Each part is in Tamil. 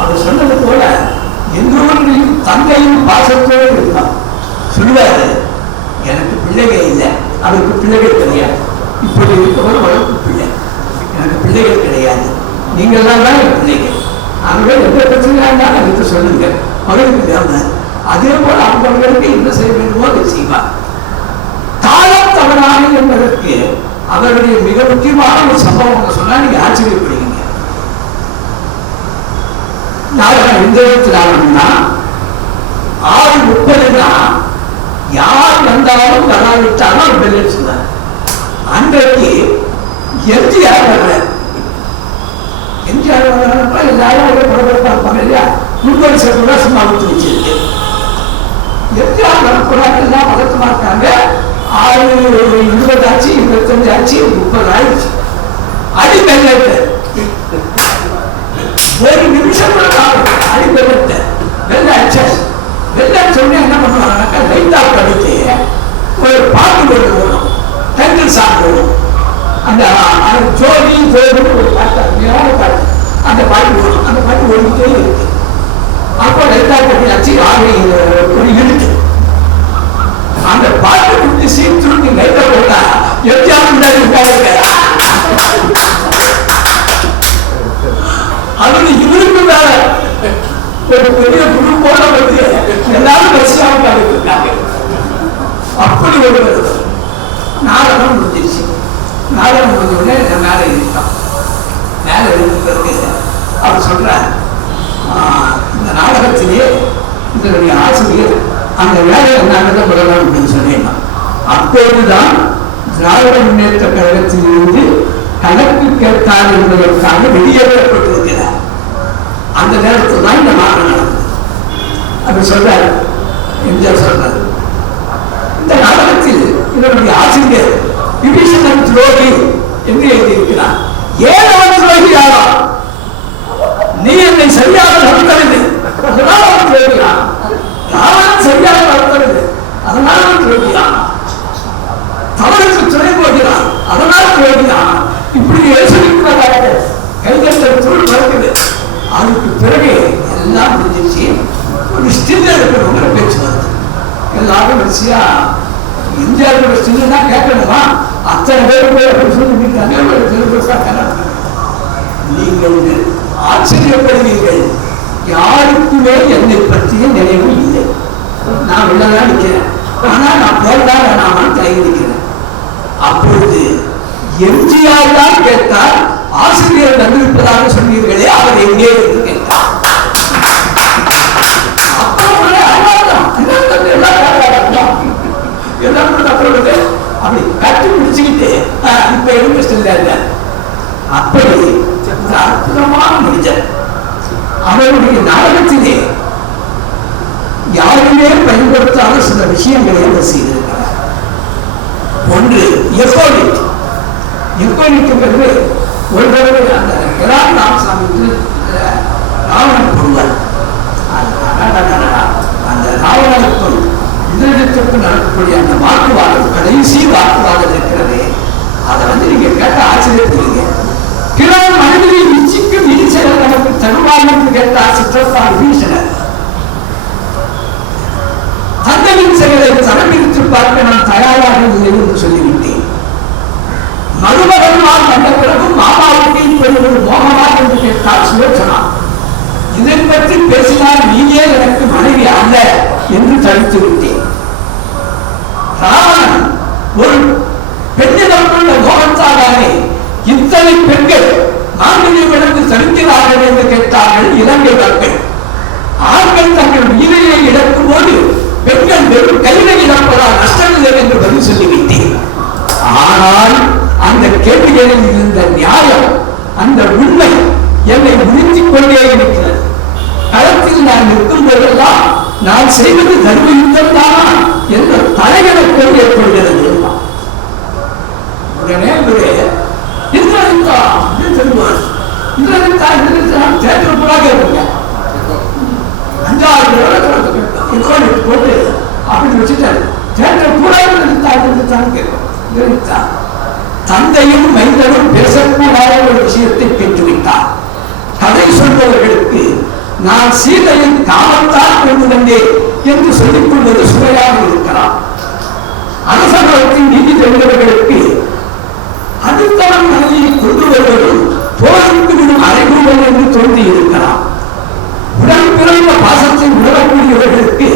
அவர் சொன்னது போல எல்லோருடையும் தந்தையும் பாசத்தோடு இருந்தான். சொல்லுவாரு, எனக்கு பிள்ளைகள் இல்லை, அவருக்கு பிள்ளைகள் கிடையாது. இப்படி இருப்பவர் வளர்ப்பு பிள்ளை, எனக்கு பிள்ளைகள் கிடையாது, நீங்கள் தான் என் பிள்ளைகள். அவர்கள் எந்த பிரச்சனையா இருந்தாலும் எனக்கு சொல்லுங்க, மகளுக்கு இல்லாம. அதே போல அவர்களுக்கு என்ன செய்ய வேண்டுமோ அதை செய்வார். தாளம் தவறான என்பதற்கு அவருடைய மிக முக்கியமான ஒரு சம்பவம் சொன்னா நீங்க ஆச்சரியப்படுவீங்க. நாடகம் எந்த இடத்துல ஆகணும்னா 6:30 யார் வந்தாலும் வராவிட்டாலும் அவர் பெல் சொன்னார். அன்றைக்கு எம்ஜிஆர் வர்றப்ப எல்லாரும் ஒரே பரபரப்பா இருப்பாங்க இல்லையா, முன்வரிசை கூட சும்மா விட்டு வச்சிருக்கு. எம்ஜிஆர் வரக்கூடாது எல்லாம் பதட்டமா இருக்காங்க. 6:20 ஆச்சு, 25 ஆச்சு, 30 ஆயிடுச்சு. அடி பெல்ல ஒரு நிமிஷம் அடி பெல்ல வெள்ள அடிச்சாச்சு. வெள்ள சொன்ன என்ன பண்ணுவாங்கன்னாக்கா லைட்டா படித்து ஒரு பாட்டு போட்டு போகணும், டைட்டில் சாங் போடும். அந்த ஜோதி ஜோதி ஒரு பாட்டு, பாட்டு, அந்த பாட்டு போடும். அந்த பாட்டு ஓடிக்கிட்டே இருக்கு. அப்போ லைட்டா கட்டி அச்சு ஒரு இருக்கு. அந்த பாட்டு குட்டி சீன் சுருட்டி லைட்டா போட்டா எம்ஜிஆர் முன்னாடி உட்கார்ந்து அது இவருக்கு மேல ஒரு பெரிய குழு போல வந்து எல்லாரும் வரிசையாக இருக்காங்க. அப்படி ஒரு நாடகம் முடிஞ்சிருச்சு. நாடகம் முடிஞ்ச உடனே மேலே இருக்கான். மேலே இருக்கிறதுக்கு அவர் சொல்றார், இந்த நாடகத்திலே இதனுடைய ஆசிரியர் அந்த வேலையை நாடகம் விடலாம் அப்படின்னு சொன்னேன். அப்போதுதான் திராவிட முன்னேற்ற கழகத்திலிருந்து கணக்கு கேட்டார் என்பதற்காக வெளியேற்றப்பட்டிருக்கிறார். அந்த நேரத்தில் தான் இந்த நாடகம் நடந்தது. அப்படி சொல்றாரு எம்ஜிஆர் சொல்றாரு, இந்த நாடகத்தில் இதனுடைய ஆசிரியர் விபீஷணன் துரோகி என்று எழுதியிருக்கிறார். ஏன் அவன் துரோகி யாரா? நீ என்னை சரியாக நடத்தவில்லை, அதனால் அவன் துரோகியான். ராவணன் சரியாக நடத்தவில்லை, அதனால் அவன் துரோகியான். தவறுக்கு துணை போகிறான், அதனால் துரோகியான். இப்படி எழுதியிருக்கிறதாக கைதட்டல் தொழில் நடக்குது. அதுக்கு பிறகு எல்லாம் முடிஞ்சிருச்சு. ஒரு ஸ்டில் இருக்கிறவங்க பேச்சு வருது. எல்லாரும் வரிசையா இந்தியாவோட ஸ்டில் தான் கேட்கணுமா? அத்தனை பேர் சொல்லிட்டாங்க. நீங்கள் ஆச்சரியப்படுவீர்கள், யாருக்குமே என்னை பற்றிய நினைவு இல்லை. நான் உள்ளதான் நிற்கிறேன், ஆனா நான் போறதா நான் தயங்கிக்கிறேன். அப்பொழுது எம்ஜிஆர் தான் கேட்டார், ஆசிரியர் வந்திருப்பதாக சொன்னீர்களே, அவர் எங்கே என்று கேட்டார். அப்படி கட்டி முடிச்சுக்கிட்டு இப்ப எதுக்கு அப்படி அற்புதமான மனிதர். அவருடைய நாடகத்திலே யாருமே பயன்படுத்தாத சில விஷயங்களை அவர் செய்திருக்கிறார். ஒன்று எக்கோனிக். எக்கோனிக் என்பது ஒரு தடவை அந்த ராமசாமி ராவணன் கொள்வார். அந்த ராவணனுக்கும் இதற்கு நடக்கக்கூடிய அந்த வாக்குவாதம், கடைசி வாக்குவாதம் இருக்கிறது. அதை வந்து நீங்க கேட்ட ஆச்சரியப்படுவீங்க. கிழவன் மனிதனை நிச்சயிக்கும் இனிச்சல் நமக்கு தருவாய் என்று கேட்டார் சிற்றப்பால் வீசனர். தந்தையின் செயலை தரம்பிடித்து பார்க்க நான் தயாராக இல்லை என்று சொல்லிவிட்டேன். மருமகன்மார் வந்த பிறகு மாமாவுக்கு இப்படி ஒரு மோகமா என்று கேட்டார் சுலோச்சனா. இதை பற்றி பேசினால் நீயே எனக்கு மனைவி அல்ல என்று தடுத்து விட்டேன். ராவணன் ஒரு பெண்ணிடமுள்ள மோகத்தாலே இத்தனை பெண்கள் ஆண்களிடமிருந்து தடுக்கிறார்கள் என்று கேட்டார்கள் இலங்கை மக்கள். ஆண்கள் தங்கள் உயிரையை இழக்கும் போது பெண்கள் வெறும் கையில இழப்பதால் நஷ்டமில்லை என்று பதில் சொல்லிவிட்டேன். ஆனால் அந்த கேள்விகளில் இருந்த நியாயம், அந்த உண்மை என்னை உறுத்திக் கொண்டே இருக்கிறது. களத்தில் நான் நிற்கும் போதெல்லாம் நான் செய்வது தர்ம யுத்தம் தானா என்ற தலைகளை கொண்டு ஏற்படுகிறது. உடனே இந்திரனித்தா சொல்லுவார். இந்திரனித்தா தேர்தல் கூட கேட்பீங்க. 5-6 போட்டு அப்படி வச்சுட்டாரு. தேர்தல் கூட கேட்கும். தந்தையும் மைந்தனும் பேசக்கூடாத ஒரு விஷயத்தை பெற்றுவிட்டார். கதை சொல்பவர்களுக்கு நான் சீதையின் காமத்தால் கொண்டு வந்தேன் என்று சொல்லிக் கொள்வது சுவையாக இருக்கலாம். அரசர்களுக்கு நீதி தெரிந்தவர்களுக்கு அடுத்தவன் மனையை கொண்டு வருவதும் போருக்கு விடும் அறைகூடல் என்று தோன்றி இருக்கலாம். உடன் பிறந்த பாசத்தை உணரக்கூடியவர்களுக்கு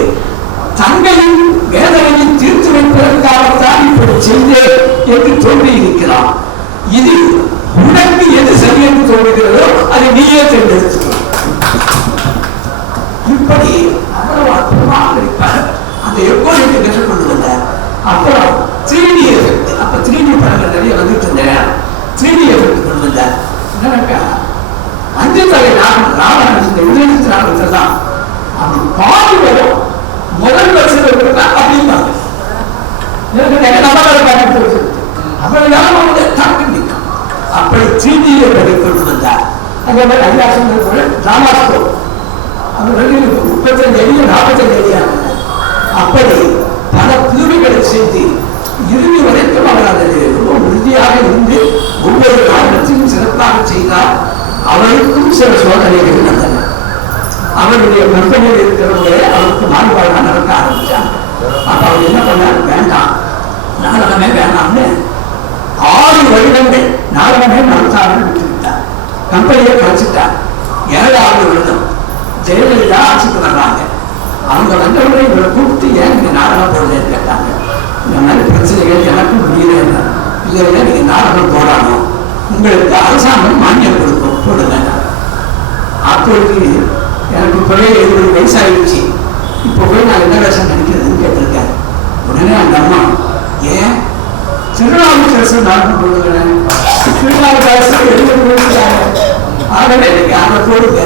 தங்களின் வேதனையை தீர்த்து வைப்பதற்காகத்தான் இப்படி செய்தேன் என்று தோன்றி இருக்கலாம். இது உனக்கு எது சரி என்று தோன்றுகிறதோ அதை நீயே தேர்ந்தெடுத்துக்கலாம். இப்படி அவ்வளவு அற்புதமாக இருப்பார். அந்த எப்போது கற்றுக் கொண்டு வந்தார். அப்புறம் 3D எஃபெக்ட், அப்ப 3D படங்கள் நிறைய வந்துட்டு இருந்தேன். 3D எஃபெக்ட் கொண்டு வந்தார். என்னக்கா 5 தலை ராவணன் இந்த உதயத்து ராவணத்தில் தான் அப்படி பாதி வரும். முதல் வருஷம் அப்படிம்பாங்க. அப்படி 3D கொண்டு வந்தார். அதே மாதிரி அதிகாசம் ராமாஸ்கோ அந்த 35 அடி 45 அடியாக அப்படி பல புதுமைகளை செய்து இறுதி வரைக்கும் அவர் அதில் ரொம்ப உறுதியாக இருந்து ஒவ்வொரு காரணத்தையும் சிறப்பாக செய்தார். அவருக்கும் சில சோதனைகள் நடந்தன. அவருடைய கம்பெனியில் இருக்கிறவங்களே அவருக்கு மாறுபாடாக நடக்க ஆரம்பிச்சாங்க. அப்ப அவர் என்ன பண்ணார், வேண்டாம் நாடகமே வேண்டாம்னு 6 வருடங்கள் நாடகமே நடத்தாமல் விட்டுவிட்டார். கம்பெனியை கழிச்சுட்டார். 7வது வருடம் ஜெயலலிதா ஆட்சிக்கு வர்றாங்க. அவங்க வந்தவரை இவரை கூப்பிட்டு ஏன் நீங்க நாடகம் போடலன்னு கேட்டாங்க. இந்த மாதிரி பிரச்சனைகள் எனக்கு முடியல. இல்லை நீங்க நாடகம் போடணும், உங்களுக்கு அரசாங்கம் மானியம் கொடுக்கும், போடுங்க. அப்பொழுது எனக்கு பிறகு 70 வயசாகிடுச்சு. இப்போ போய் நான் என்ன வேஷம் நடிக்கிறதுன்னு கேட்டிருக்கேன். உடனே அந்த அம்மா, ஏன் திருநாவுக்கரசு நாடகம் போடுகிறேன், திருநாவுக்கரசு 70 வயசுக்காக ஆகவே நீங்க அதை போடுங்க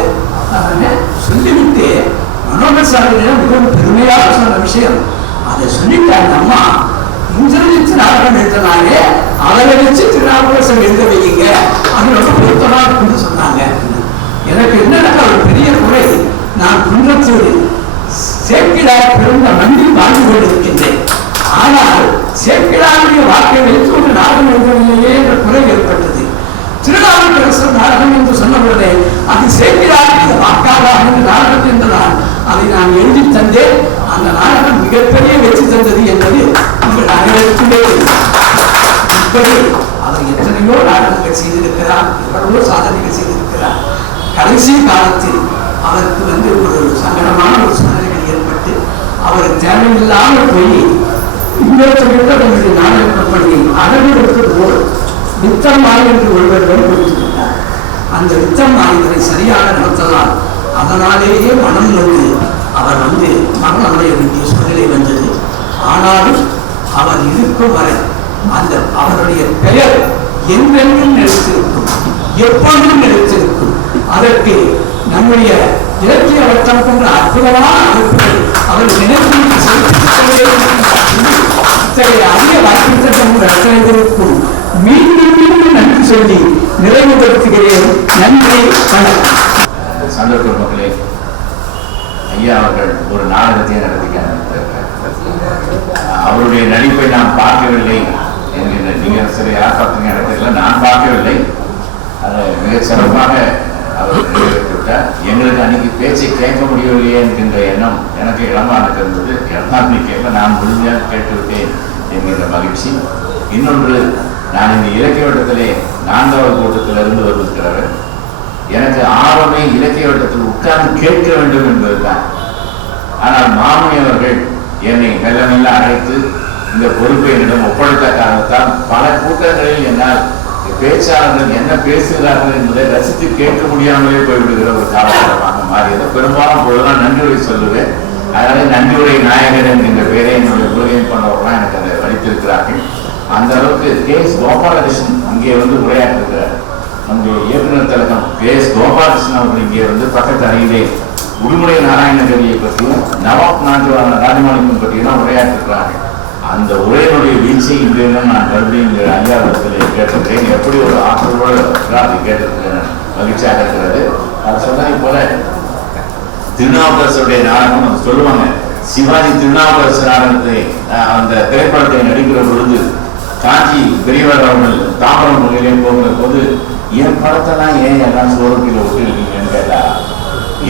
அப்படின்னு சொல்லிவிட்டு மனோகசாரியிடம் மிகவும் பெருமையாக சொன்ன விஷயம் அதை சொல்லிட்டு அந்த அம்மா இந்திரஜித் நாடகம் எழுதினாலே அதை வச்சு திருநாவுக்கரசர் எழுத வைங்க, அது ரொம்ப பொருத்தமாக கொண்டு சொன்னாங்க. எனக்கு என்னன்னா ஒரு பெரிய முறை நான் குன்றத்தூர் சேக்கிழார் பிறந்த மண்ணில் வாழ்ந்து கொண்டிருக்கின்றேன். ஆனால் சேக்கிழாருடைய வாக்கை வைத்து ஒரு நாடகம் எழுதவில்லையே என்ற குறை ஏற்பட்டது. திருநாவுக்கரசர் நாடகம் என்று சொன்ன பொழுதே அது சேக்கிழாருடைய வாக்காக நாடகம் என்றால் அதை நான் எழுதி தந்தேன். அந்த நாடகம் மிகப்பெரிய வெற்றி தந்தது என்பது உங்கள் அனைவருக்குமே இப்படி அவர் எத்தனையோ நாடகங்கள் செய்திருக்கிறார், எவ்வளவோ சாதனைகள் செய்திருக்கிறார். கடைசி காலத்தில் அவருக்கு ஒரு சங்கடமான ஒரு சூழ்நிலைகள் ஏற்பட்டு அவர் தேவையில்லாமல் போய் இன்னொருத்தருடைய நாடக கம்பெனியை அழகுபடுத்துவது போல் வித்தம்மாய் என்று ஒருவரிடம் கொடுத்திருந்தார். அந்த வித்தம்மாயினை சரியாக நடத்தலாம். அதனாலேயே மனம் வந்து அவர் மரணம் அடைய வேண்டிய சூழ்நிலை வந்தது. ஆனாலும் அவர் இருக்கும் வரை அந்த அவருடைய பெயர் என்றென்றும் நிலைத்திருக்கும், எப்பொழுதும் நிலைத்திருக்கும். அதற்கு நம்முடைய இலக்கிய வட்டம் போன்ற அற்புதமான அமைப்புகள் அவர் நினைவு அதிக வாய்ப்பு மீண்டும் மீண்டும் நன்றி சொல்லி நிறைவுபடுத்துகிறேன். நன்றி, வணக்கம். சந்தர்ப்ப மக்களே, ஐயா அவர்கள் ஒரு நாடகத்தை நடத்திக்க அவருடைய நடிப்பை நான் பார்க்கவில்லை என்கின்ற நீங்க சில யார் பார்த்தீங்க இடத்துல நான் பார்க்கவில்லை. அதை மிக சிறப்பாக அவர் நிறைவேற்றிவிட்டார். எங்களுக்கு அன்னைக்கு பேச்சை கேட்க முடியவில்லையே என்கின்ற எண்ணம் எனக்கு இளமாக இருந்தது. எல்லாருமே கேட்க நான் முடிஞ்சால் கேட்டுவிட்டேன் என்கின்ற மகிழ்ச்சி. இன்னொன்று, நான் இந்த இலக்கிய வட்டத்திலே 4வது கூட்டத்தில் இருந்து வருகிறார்கள். எனக்கு ஆர்வமே இலக்கிய வட்டத்தில் உட்கார்ந்து கேட்க வேண்டும் என்பதுதான். ஆனால் மாமணி அவர்கள் என்னை மெல்ல மெல்ல அழைத்து இந்த பொறுப்பை என்னிடம் ஒப்படைத்த காரணத்தால் பல கூட்டங்களில் என்னால் பேச்சாளர்கள் என்ன பேசுகிறார்கள் என்பதை ரசித்து கேட்க முடியாமலே போய்விடுகிற ஒரு காலகட்டமாக மாறியது. பெரும்பாலும் பொழுதுதான் நன்றியுரை சொல்லுவேன். அதனால நன்றியுரை நாயகர் என்கின்ற பெயரை என்னுடைய உலகம் பண்ணவர்களாம் எனக்கு அதை வலித்திருக்கிறார்கள். அந்த அளவுக்கு K.S. கோபாலகிருஷ்ணன் இங்கே உரையாற்றிருக்கிறார். நம்முடைய இயக்குநர் திலகம் K.S. கோபாலகிருஷ்ணன் அவர்கள் இங்கே பக்கத்து அறையிலே உடுமலை நாராயணகரியை பற்றியும் நவாப் ராஜமாணிக்கம் பற்றியும் உரையாற்றிருக்கிறார்கள். அந்த உரையினுடைய வீழ்ச்சியை இன்றைய நான் மறுபடியும் இந்த ஐயாவிடத்தில் கேட்டிருக்கிறேன். எப்படி ஒரு ஆற்றலோடு அதை கேட்டிருக்கிறேன், மகிழ்ச்சியாக இருக்கிறது. அது சொன்னதை போல திருநாவுக்கரசருடைய நாடகம் சொல்லுவாங்க. சிவாஜி திருநாவுக்கரசர் நாடகத்தை அந்த திரைப்படத்தை நடிக்கிற பொழுது காஞ்சி பெரியவர் அவர்கள் தாம்பரம் மொழியிலே போகிற போது என் படத்தெல்லாம் ஏன் எல்லாம் சோறுக்கில விட்டு இருக்கீங்கன்னு கேட்டா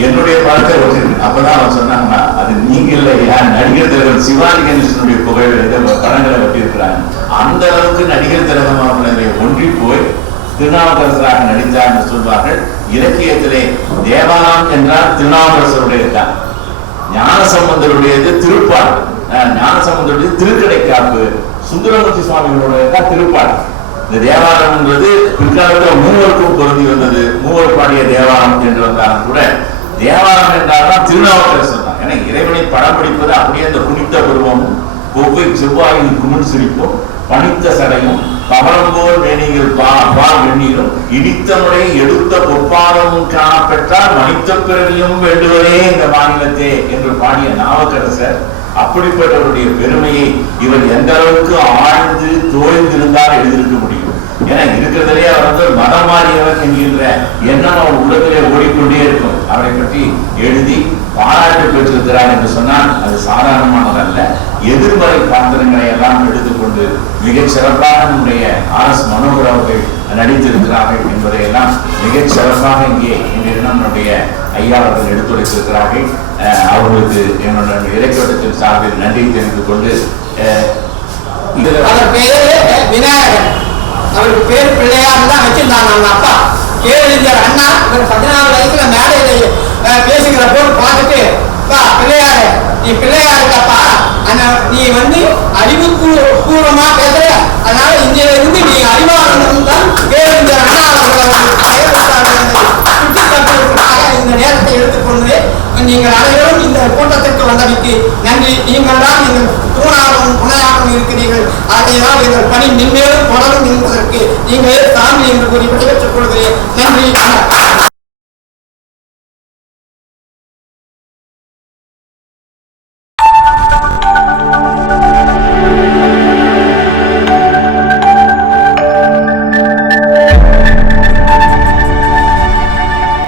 என்னுடைய படத்தை வச்சிருக்கு. அப்பதான் அவன் சொன்னாங்க, அது நீங்க இல்லையா, நடிகர் திலகம் சிவாஜி கணேசனுடைய படங்களை வச்சிருக்கிறாங்க. அந்த அளவுக்கு நடிகர் திலகம் அவர்களை ஒன்றி போய் திருநாவுக்கரசராக நடித்தார் என்று சொல்வார்கள். இலக்கியத்திலே தேவாரம் என்றால் திருநாவுக்கரசருடைய தான், ஞானசம்பந்தருடையது திருப்பாடு, ஞானசம்பந்தருடைய திருக்கடை காப்பு, சுந்தரமூர்த்தி சுவாமிகளுடைய தான் திருப்பாடு. இந்த தேவாரம் என்பது பிற்காலத்தில் மூவருக்கும் பொருந்தி வந்தது. மூவர் பாடிய தேவாரம் என்று வந்தாலும் கூட தேவாரம் என்றால்தான் திருநாவுக்கரசர் தான். ஏன்னா இறைவனை படம் பிடிப்பது அப்படியே அந்த புனித்த பருவமும் கொவ்வை செவ்வாயின் குமிழ் சிரிப்பும் பணித்த சடையும் பவளம்போல் மேனிகள் பால் வெந்நீரும் இடித்த முறை எடுத்த பொற்பாதமும் காணப்பெற்றால் மனித பிறவியும் வேண்டுவதே இந்த மாநிலத்தே என்று பாடிய நாவுக்கரசர். அப்படிப்பட்டவருடைய பெருமையை இவர் எந்த அளவுக்கு ஆழ்ந்து தோய்ந்திருந்தால் எழுதியிருக்க முடியும். ஏன்னா இருக்கிறதுலே அவர் மதம் மாறியவர் என்கின்ற எண்ணம் அவர் உள்ளத்திலே ஓடிக்கொண்டே இருக்கும். அவரை பற்றி எழுதி பாராட்டு பெற்றிருக்கிறார் என்று சொன்னால் அது சாதாரணமானதல்ல. எதிர்மறை பாத்திரங்களை எல்லாம் எடுத்துக்கொண்டு மிகச் சிறப்பாக நம்முடைய RS மனோகர் அவர்கள் நடித்திருக்கிறார்கள் என்பதையெல்லாம் மிகச் சிறப்பாக இங்கே நம்முடைய ஐயா அவர்கள் எடுத்துரைத்திருக்கிறார்கள். அவர்களுக்கு என்னுடைய இலக்கியத்தின் சார்பில் நன்றி தெரிவித்துக் கொண்டு, அவர் பேரு விநாயகர், அவருக்கு பேரு பிள்ளையார் தான் வச்சிருந்தாங்க அவங்க அப்பா. பேரறிஞர் அண்ணா இவர் 14 வயசுல மேடையில பேசுகிற போது பார்த்துட்டு, பிள்ளையாரு நீ பிள்ளையாருக்கப்பா, நீ அறிவுபூர்வமா பேசுற, அதனால இந்தியில இருந்து நீ அறிவாளன் தான் பேரறிஞர் அண்ணா இந்த நேரத்தை எடுத்துக்கொண்டு நீங்கள் அனைவரும் இந்த கூட்டத்திற்கு வந்தமைக்கு நன்றி. நீங்கள் தான் எங்கள் தூணாகவும் துணையாகவும் இருக்கிறீர்கள். ஆகையினால் எங்கள் பணி மென்மேலும் தொடரும் என்பதற்கு நீங்கள் சாமி என்று கூறி விடைபெற்றுக் கொள்கிறேன். நன்றி.